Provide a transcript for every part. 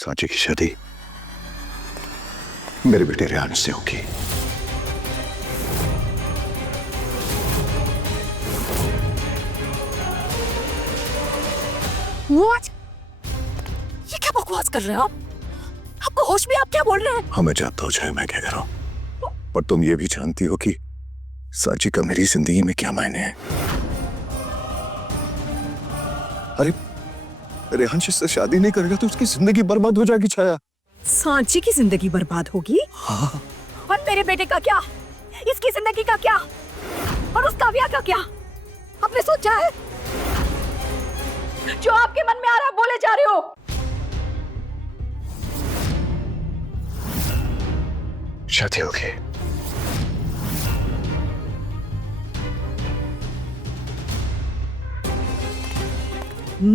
सांची की शादी मेरे बेटे रेहान से होगी। What? ये क्या बकवास कर रहे हो आप? आपको होश में, आप क्या बोल रहे हैं? हाँ, मैं जानता हूँ जय, मैं क्या कह रहा हूँ, पर तुम ये भी जानती हो कि सांची का मेरी जिंदगी में क्या मायने हैं। अरे रेहान से शादी नहीं करेगा तो उसकी जिंदगी बर्बाद हो जाएगी छाया। सांची की जिंदगी बर्बाद होगी? हाँ। और मेरे बेटे का क्या? इसकी जिंदगी का क्या? और उस काव्या का क्या? आपने सोचा है? जो आपके मन में आ रहा है बोले जा रहे हो। शादी होगी।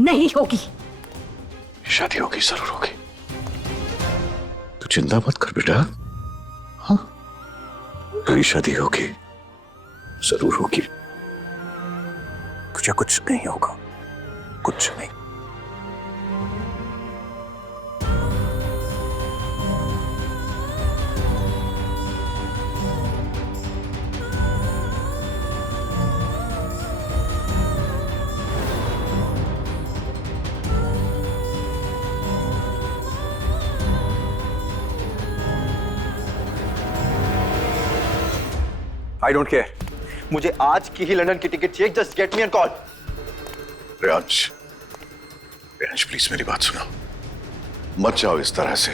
नहीं होगी। शादी होगी, जरूर होगी। तू चिंता मत कर बेटा। हाँ, मेरी शादी होगी, जरूर होगी। तुझे कुछ नहीं होगा, कुछ नहीं। आई डोंट केयर, मुझे आज की ही लंदन की टिकट चाहिए। Just get me an call. Rehansh, Rehansh please मेरी बात सुनो, मत जाओ इस तरह से।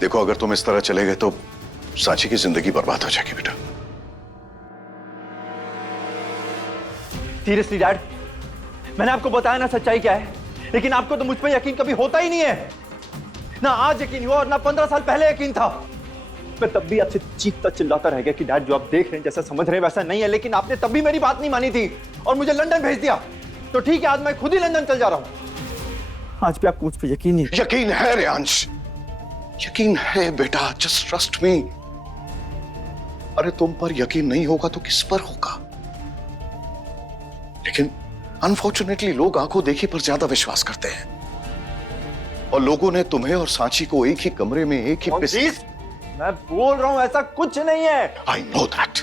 देखो, अगर तुम इस तरह चले गए तो सांची की जिंदगी बर्बाद हो जाएगी बेटा। सीरियसली डैड, मैंने आपको बताया ना सच्चाई क्या है, लेकिन आपको तो मुझ पर यकीन कभी होता ही नहीं है। ना आज यकीन हुआ और ना 15 साल पहले यकीन था। मैं तब भी आपसे चीखता चिल्लाता रह गया कि डैड जो आप देख रहे हैं, जैसा समझ रहे हैं वैसा नहीं है, लेकिन आपने तब भी मेरी बात नहीं मानी थी और मुझे लंदन भेज दिया। तो ठीक है, आज मैं खुद ही लंदन चल जा रहा हूं। आज भी आपको मुझ पर यकीन नहीं? यकीन है रेहांश, यकीन है बेटा, जस्ट ट्रस्ट मी। अरे तुम पर यकीन नहीं होगा तो किस पर होगा? लेकिन अनफॉर्चुनेटली लोग आंखों देखी पर ज्यादा विश्वास करते हैं, और लोगों ने तुम्हें और सांची को एक ही कमरे में एक ही मैं बोल रहा हूं ऐसा कुछ नहीं है। I know that.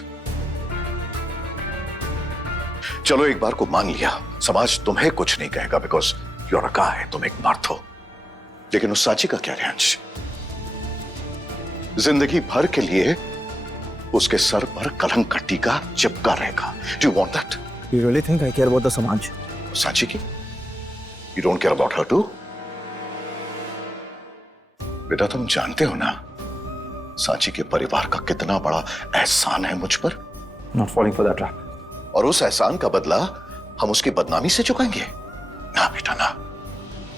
चलो एक बार को मान लिया, समाज तुम्हें कुछ नहीं कहेगा बिकॉज यूर अ गाय, तुम एक मर्द हो। लेकिन उस सांची का क्या रेहांश? जिंदगी भर के लिए उसके सर पर कलंक का टीका चिपका रहेगा। Do you want that? You really think I care about the समाज? सांची की? You don't care about her too? बेटा तुम जानते हो ना सांची के परिवार का कितना बड़ा एहसान है मुझ पर। Not falling for that trap. और उस एहसान का बदला हम उसकी बदनामी से चुकाएंगे? ना बेटा ना,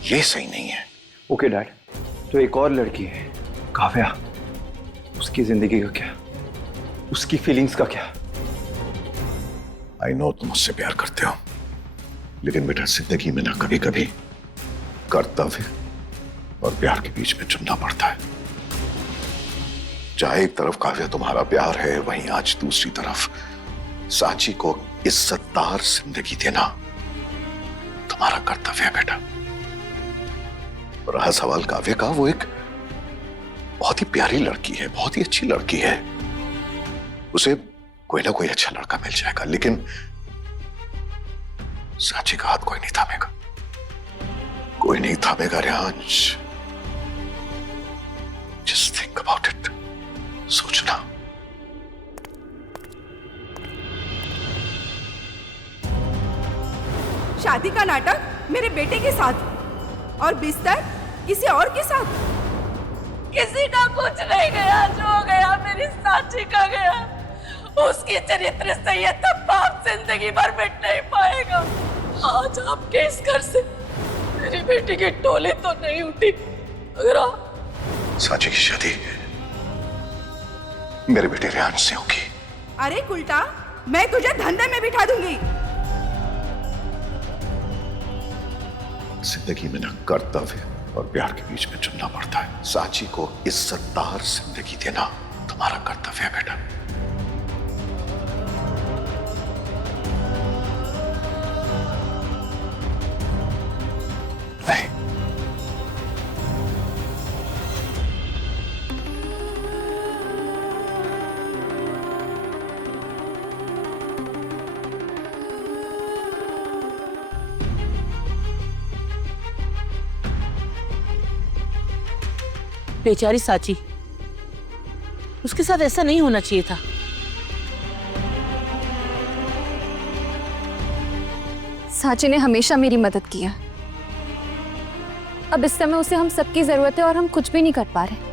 ये सही नहीं है। ओके डैड, तो एक और लड़की है काव्या, उसकी जिंदगी का क्या, उसकी फीलिंग्स का क्या? आई नो तुम मुझसे प्यार करते हो, लेकिन बेटा जिंदगी में ना कभी कभी कर्तव्य और प्यार के बीच में चुनना पड़ता है। चाहे एक तरफ काव्या तुम्हारा प्यार है, वहीं आज दूसरी तरफ सांची को इज्जतदार जिंदगी देना तुम्हारा कर्तव्य है बेटा। रहा सवाल काव्या का, वो एक बहुत ही प्यारी लड़की है, बहुत ही अच्छी लड़की है, उसे कोई ना कोई अच्छा लड़का मिल जाएगा, लेकिन सांची का हाथ कोई नहीं थामेगा, कोई नहीं थामेगा Rehansh. Just think about it, सोचना। शादी का नाटक मेरे बेटे के साथ और बिस्तर किसी और के साथ। किसी का कुछ नहीं गया, जो गया मेरी सांची का गया। उसकी चरित्र से ये तबाह जिंदगी भर मिट नहीं पाएगा। आज आपके इस घर से मेरी बेटी की टोली तो नहीं उठी, मगर सांची की शादी मेरे बेटे रेहान से होगी। अरे उल्टा, मैं तुझे धंधे में बिठा दूंगी। जिंदगी में ना कर्तव्य और प्यार के बीच में चुनना पड़ता है। सांची को इज्जतदार जिंदगी देना तुम्हारा कर्तव्य है बेटा। नहीं, बेचारी साची, उसके साथ ऐसा नहीं होना चाहिए था। साची ने हमेशा मेरी मदद किया। अब इस समय उसे हम सबकी जरूरत है और हम कुछ भी नहीं कर पा रहे।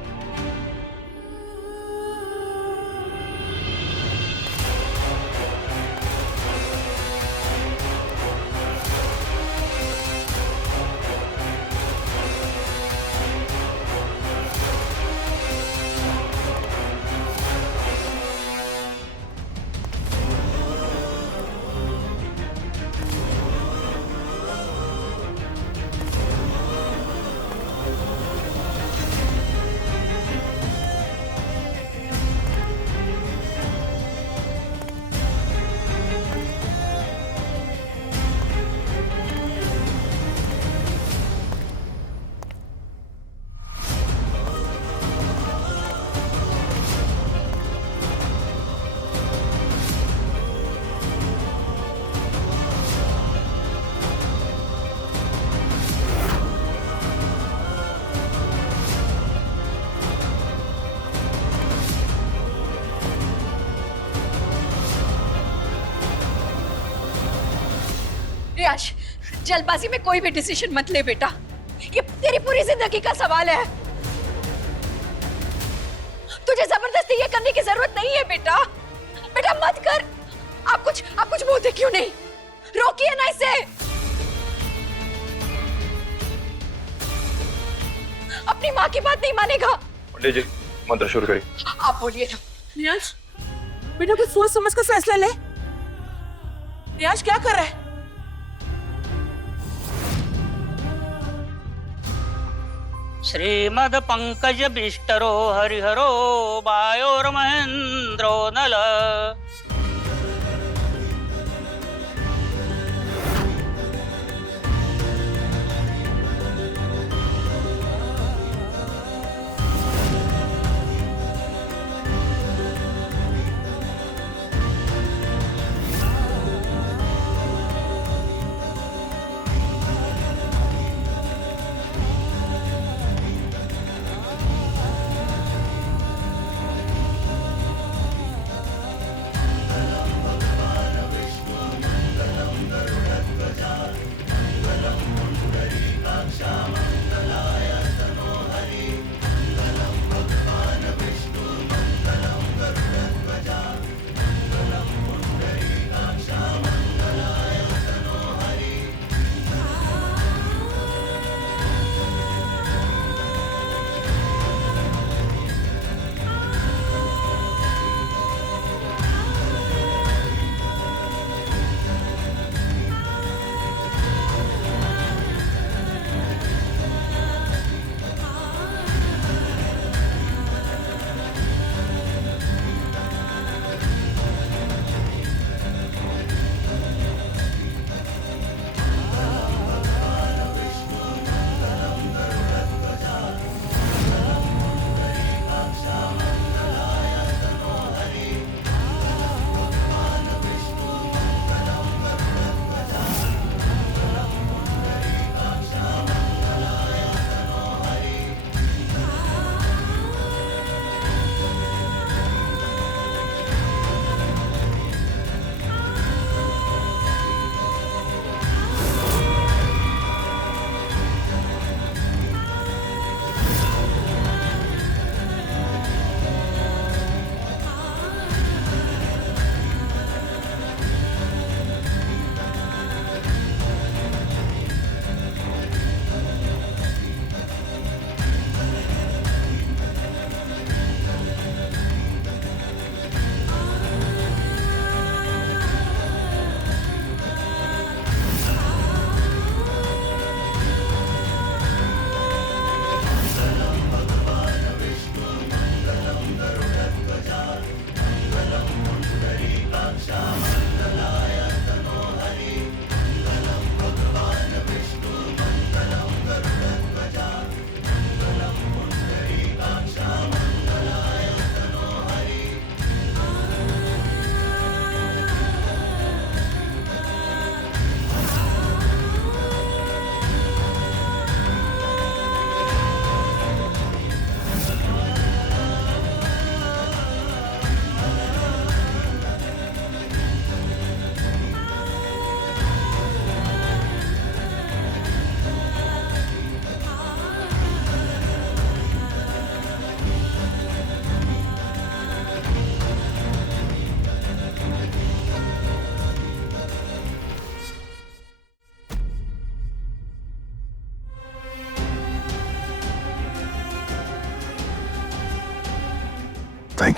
रियाज, जल्दबाजी में कोई भी डिसीजन मत ले बेटा। ये तेरी पूरी जिंदगी का सवाल है। तुझे जबरदस्ती ये करने की जरूरत नहीं है बेटा। बेटा मत कर। आप कुछ बोलते क्यों नहीं? रोकिए ना इसे। अपनी माँ की बात नहीं मानेगा। पंडित जी, मंत्र शुरू करिए। आप बोलिए ना। रियाज, बेटा कुछ सोच समझ कर फैसला ले। रियाज क्या कर रहा है? श्रीमद पंकज बिष्टरो हरिहरो वायोर महेंद्रो नल।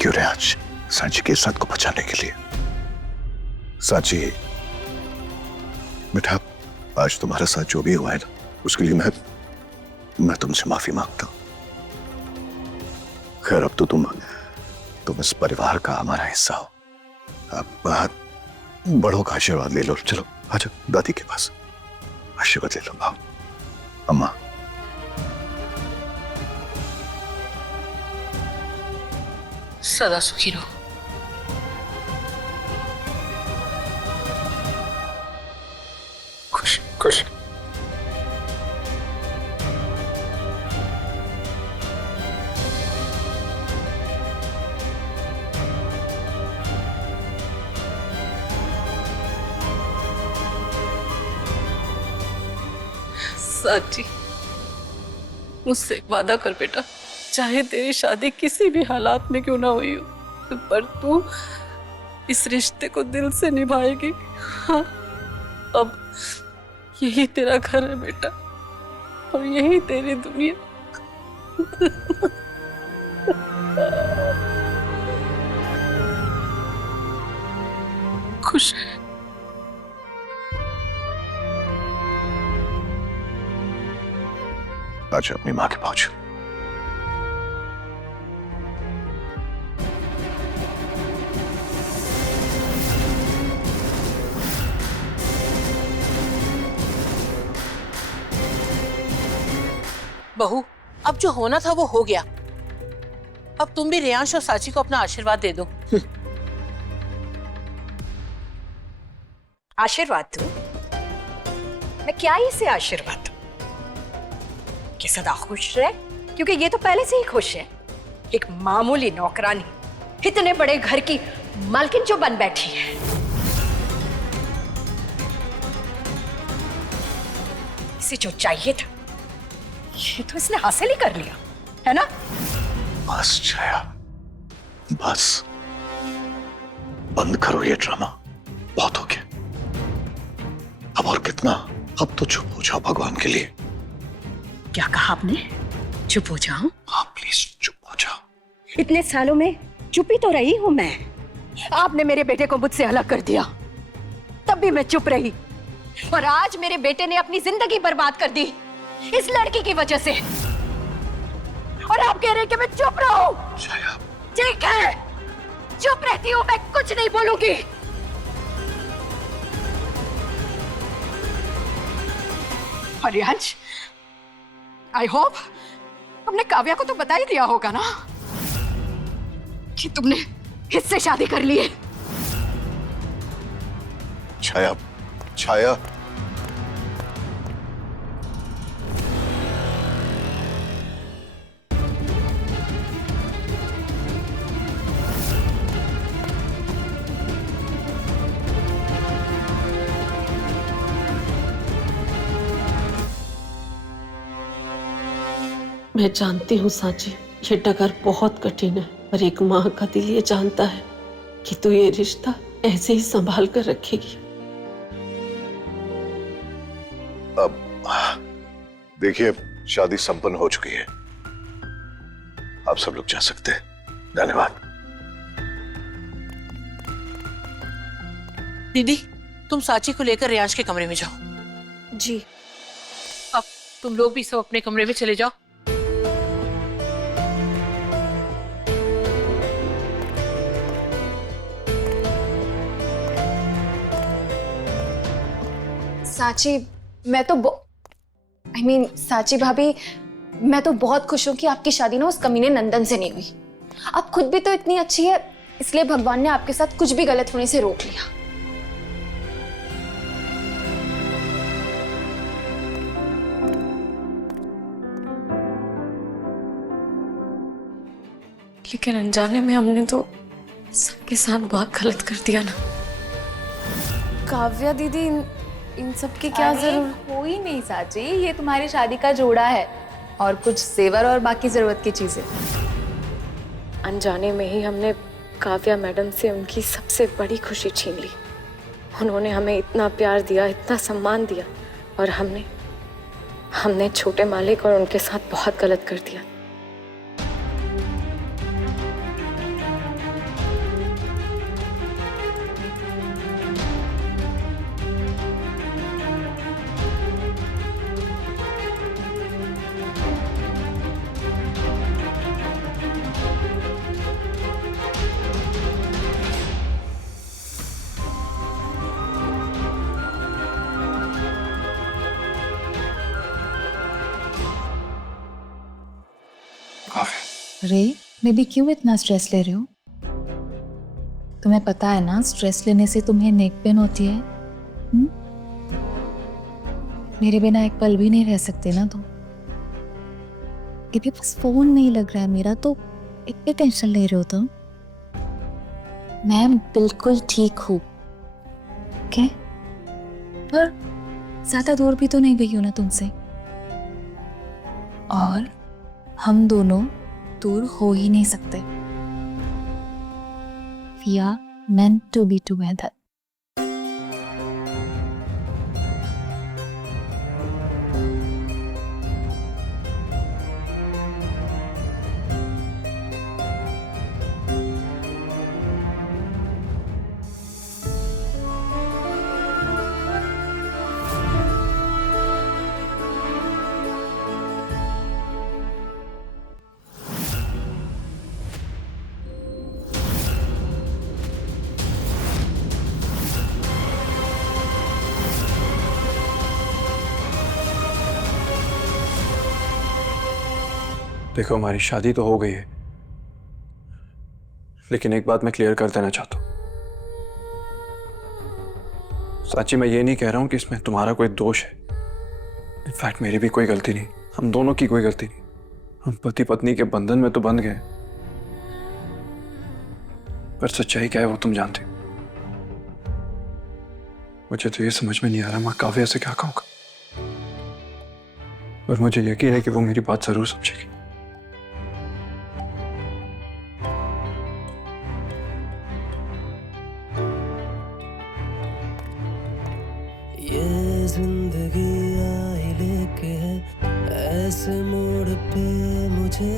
थैंक यू रियाज, सांची के साथ को बचाने के लिए। सांची बेटा, आज तुम्हारे साथ जो भी हुआ है ना, उसके लिए मैं तुमसे माफी मांगता हूं। खैर, अब तो तुम इस परिवार का हमारा हिस्सा हो। अब बड़ों का आशीर्वाद ले लो। चलो आजा दादी के पास, आशीर्वाद ले लो। आओ अम्मा। सदा सुखी रहो। खुश खुश। साची, मुझसे एक वादा कर बेटा, चाहे तेरी शादी किसी भी हालात में क्यों ना हुई हो, पर तू इस रिश्ते को दिल से निभाएगी। हाँ, अब यही तेरा घर है बेटा, और यही तेरी दुनिया। खुश है। आज अपनी मां के पास। बहू, अब जो होना था वो हो गया। अब तुम भी रियांश और साची को अपना आशीर्वाद दे दो। आशीर्वाद दूं? मैं क्या इसे आशीर्वाद दूं? कि सदा खुश रहे, क्योंकि ये तो पहले से ही खुश है। एक मामूली नौकरानी इतने बड़े घर की मालकिन जो बन बैठी है। इसे जो चाहिए था ये तो इसने हासिल ही कर लिया, है ना? बस छाया, बस बंद करो ये ड्रामा, बहुत हो गया। अब और कितना? अब तो चुप हो जाओ भगवान के लिए। क्या कहा आपने? चुप हो जाऊं? हाँ प्लीज चुप हो जाओ। इतने सालों में चुप ही तो रही हूं मैं। आपने मेरे बेटे को मुझसे अलग कर दिया, तब भी मैं चुप रही, और आज मेरे बेटे ने अपनी जिंदगी बर्बाद कर दी इस लड़की की वजह से, और आप कह रहे हैं कि मैं चुप रहूं? छाया, ठीक है, चुप रहती हूं, मैं कुछ नहीं बोलूंगी। और रियांश, आई होप तुमने काव्या को तो बता ही दिया होगा ना कि तुमने इससे शादी कर ली है। छाया, छाया, मैं जानती हूँ सांची, ये डगर बहुत कठिन है, पर एक माँ का दिल ये जानता है कि तू ये रिश्ता ऐसे ही संभाल कर रखेगी। अब देखिए, शादी संपन्न हो चुकी है, आप सब लोग जा सकते हैं। धन्यवाद। दीदी, तुम साची को लेकर रियांश के कमरे में जाओ। जी। अब तुम लोग भी सब अपने कमरे में चले जाओ। साची, मैं तो साची भाभी, मैं तो बहुत खुश हूं कि आपकी शादी ना उस कमीने नंदन से नहीं हुई। आप खुद भी तो इतनी अच्छी है, इसलिए भगवान ने आपके साथ कुछ भी गलत होने से रोक लिया। लेकिन अनजाने में हमने तो सबके साथ बहुत गलत कर दिया ना। काव्या दीदी, इन सब की क्या जरूरत? कोई नहीं साची, ये तुम्हारी शादी का जोड़ा है, और कुछ जेवर और बाकी जरूरत की चीजें। अनजाने में ही हमने काव्या मैडम से उनकी सबसे बड़ी खुशी छीन ली। उन्होंने हमें इतना प्यार दिया, इतना सम्मान दिया, और हमने छोटे मालिक और उनके साथ बहुत गलत कर दिया। रे, बेबी क्यों इतना स्ट्रेस ले रहे हो? तुम्हें पता है ना, स्ट्रेस लेने से तुम्हें नेक पेन होती है। मेरे बिना एक पल भी नहीं रह सकते ना तुम। बेबी बस फोन नहीं लग रहा है मेरा, तो इतनी टेंशन ले रहे हो तुम? मैं बिल्कुल ठीक हूँ, ओके? पर ज्यादा दूर भी तो नहीं गई हूँ ना तुमसे, और हम दोनों दूर हो ही नहीं सकते। We are meant to be together. देखो, हमारी शादी तो हो गई है, लेकिन एक बात मैं क्लियर कर देना चाहता हूं। साची, मैं ये नहीं कह रहा हूं कि इसमें तुम्हारा कोई दोष है। इनफैक्ट मेरी भी कोई गलती नहीं, हम दोनों की कोई गलती नहीं। हम पति पत्नी के बंधन में तो बंध गए, पर सच्चाई क्या है वो तुम जानते हो। मुझे तो ये समझ में नहीं आ रहा मैं काव्या से क्या कहूंगा, और मुझे यकीन है कि वो मेरी बात जरूर समझेगी। ये जिंदगी आई लेके है ऐसे मोड़ पे मुझे,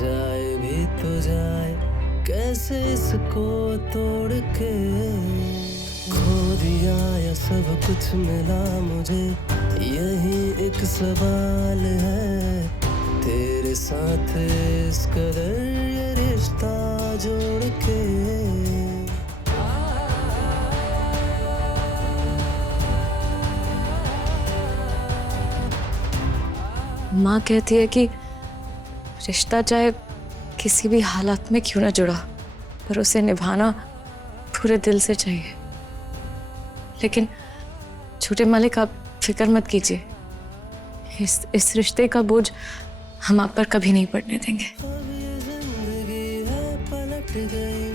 जाए भी तो जाए कैसे इसको तोड़ के। खो दिया या सब कुछ मिला मुझे, यही एक सवाल है। तेरे साथ इस कदर ये रिश्ता जोड़ के। माँ कहती है कि रिश्ता चाहे किसी भी हालत में क्यों ना जुड़ा, पर उसे निभाना पूरे दिल से चाहिए। लेकिन छोटे मालिक, आप फिक्र मत कीजिए, इस रिश्ते का बोझ हम आप पर कभी नहीं पड़ने देंगे। अब ये जिंदगी है पलट गई।